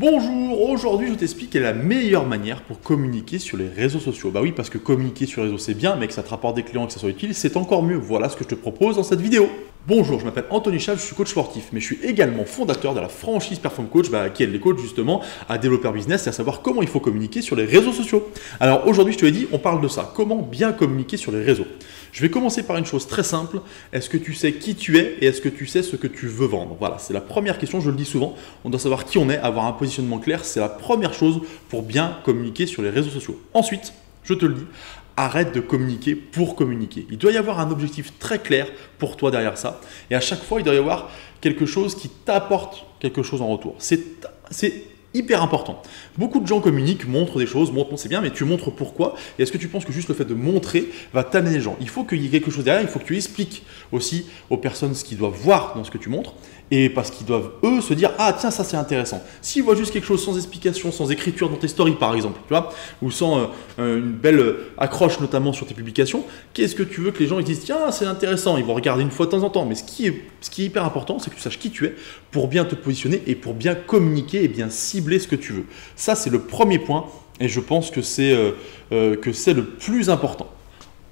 Bonjour, aujourd'hui je t'explique quelle est la meilleure manière pour communiquer sur les réseaux sociaux. Bah oui, parce que communiquer sur les réseaux c'est bien, mais que ça te rapporte des clients et que ça soit utile, c'est encore mieux. Voilà ce que je te propose dans cette vidéo. Bonjour, je m'appelle Anthony Chaves, je suis coach sportif, mais je suis également fondateur de la franchise Perform Coach, qui aide les coachs justement à développer leur business et à savoir comment il faut communiquer sur les réseaux sociaux. Alors aujourd'hui, je te l'ai dit, on parle de ça, comment bien communiquer sur les réseaux. Je vais commencer par une chose très simple, est-ce que tu sais qui tu es et est-ce que tu sais ce que tu veux vendre? Voilà, c'est la première question, je le dis souvent, on doit savoir qui on est, avoir un positionnement clair, c'est la première chose pour bien communiquer sur les réseaux sociaux. Ensuite, je te le dis, arrête de communiquer pour communiquer. Il doit y avoir un objectif très clair pour toi derrière ça. Et à chaque fois, il doit y avoir quelque chose qui t'apporte quelque chose en retour. C'est hyper important. Beaucoup de gens communiquent, montrent des choses, c'est bien, mais tu montres pourquoi. Et est-ce que tu penses que juste le fait de montrer va t'amener les gens? Il faut qu'il y ait quelque chose derrière, il faut que tu expliques aussi aux personnes ce qu'ils doivent voir dans ce que tu montres. Et parce qu'ils doivent, eux, se dire « Ah tiens, ça c'est intéressant ». S'ils voient juste quelque chose sans explication, sans écriture dans tes stories par exemple, tu vois, ou sans une belle accroche notamment sur tes publications, qu'est-ce que tu veux que les gens ils disent « Tiens, c'est intéressant », ils vont regarder une fois de temps en temps. Mais ce qui est hyper important, c'est que tu saches qui tu es pour bien te positionner et pour bien communiquer et bien cibler ce que tu veux. Ça, c'est le premier point et je pense que c'est le plus important.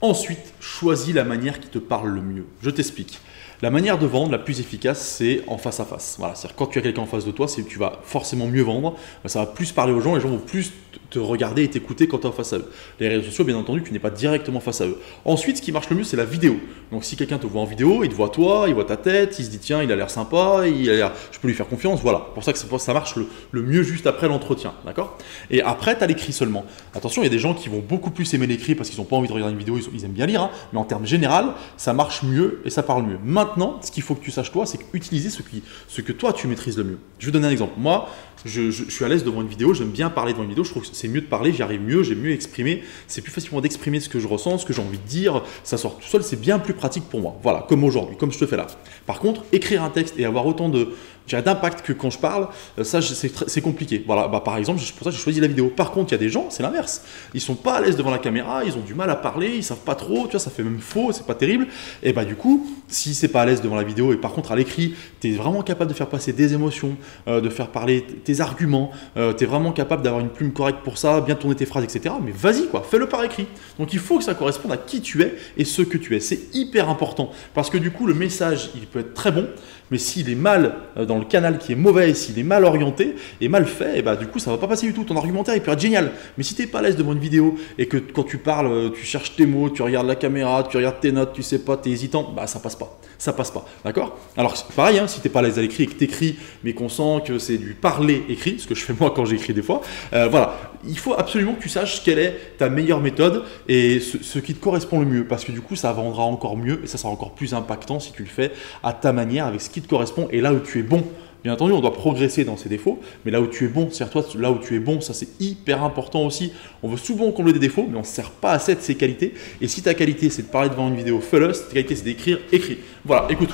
Ensuite, choisis la manière qui te parle le mieux. Je t'explique. La manière de vendre la plus efficace, c'est en face à face. Voilà, c'est-à-dire quand tu as quelqu'un en face de toi, tu vas forcément mieux vendre, ça va plus parler aux gens, les gens vont plus te regarder et t'écouter quand tu es en face à eux. Les réseaux sociaux, bien entendu, tu n'es pas directement face à eux. Ensuite, ce qui marche le mieux, c'est la vidéo. Donc si quelqu'un te voit en vidéo, il te voit toi, il voit ta tête, il se dit tiens, il a l'air sympa, je peux lui faire confiance, voilà. Pour ça que ça marche le mieux juste après l'entretien, d'accord? Et après, tu as l'écrit seulement. Attention, il y a des gens qui vont beaucoup plus aimer l'écrit parce qu'ils n'ont pas envie de regarder une vidéo, ils aiment bien lire, hein, mais en termes général, ça marche mieux et ça parle mieux. Maintenant, ce qu'il faut que tu saches toi, c'est utiliser ce que toi tu maîtrises le mieux. Je vais donner un exemple. Moi, je suis à l'aise devant une vidéo, j'aime bien parler devant une vidéo, je trouve que c'est mieux de parler, j'y arrive mieux, j'ai mieux exprimé, c'est plus facile pour moi d'exprimer ce que je ressens, ce que j'ai envie de dire, ça sort tout seul, c'est bien plus pratique pour moi. Voilà, comme aujourd'hui, comme je te fais là. Par contre, écrire un texte et avoir autant d'impact que quand je parle, ça c'est compliqué. Voilà, par exemple, pour ça j'ai choisi la vidéo. Par contre, il y a des gens, c'est l'inverse. Ils sont pas à l'aise devant la caméra, ils ont du mal à parler, ils savent pas trop, tu vois, ça fait même faux, c'est pas terrible. Et du coup, si c'est pas à l'aise devant la vidéo et par contre à l'écrit, tu es vraiment capable de faire passer des émotions, de faire parler tes arguments, tu es vraiment capable d'avoir une plume correcte pour ça, bien tourner tes phrases, etc. Mais vas-y quoi, fais-le par écrit. Donc il faut que ça corresponde à qui tu es et ce que tu es. C'est hyper important parce que du coup, le message, il peut être très bon, mais s'il est mal dans le canal qui est mauvais, s'il est mal orienté et mal fait, du coup ça va pas passer du tout. Ton argumentaire il peut être génial, mais si tu n'es pas à l'aise devant une vidéo et que quand tu parles, tu cherches tes mots, tu regardes la caméra, tu regardes tes notes, tu sais pas, tu es hésitant, ça passe pas. Ça passe pas, d'accord? Alors pareil, hein, si tu n'es pas à l'aise à l'écrit et que tu écris, mais qu'on sent que c'est du parler écrit, ce que je fais moi quand j'écris des fois, voilà, il faut absolument que tu saches quelle est ta meilleure méthode et ce qui te correspond le mieux, parce que du coup ça vendra encore mieux et ça sera encore plus impactant si tu le fais à ta manière, avec ce qui te correspond et là où tu es bon. Bien entendu, on doit progresser dans ses défauts, mais là où tu es bon, c'est-à-dire toi, là où tu es bon, ça c'est hyper important aussi. On veut souvent combler des défauts, mais on ne se sert pas assez de ses qualités. Et si ta qualité c'est de parler devant une vidéo, fais-le. Si ta qualité c'est d'écrire, écris. Voilà, écoute.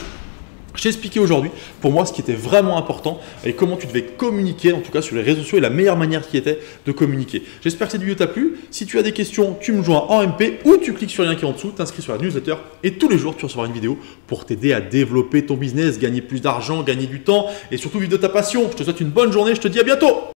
Je t'ai expliqué aujourd'hui, pour moi, ce qui était vraiment important et comment tu devais communiquer, en tout cas sur les réseaux sociaux et la meilleure manière qui était de communiquer. J'espère que cette vidéo t'a plu. Si tu as des questions, tu me joins en MP ou tu cliques sur le lien qui est en dessous, t'inscris sur la newsletter et tous les jours, tu recevras une vidéo pour t'aider à développer ton business, gagner plus d'argent, gagner du temps et surtout vivre de ta passion. Je te souhaite une bonne journée, je te dis à bientôt.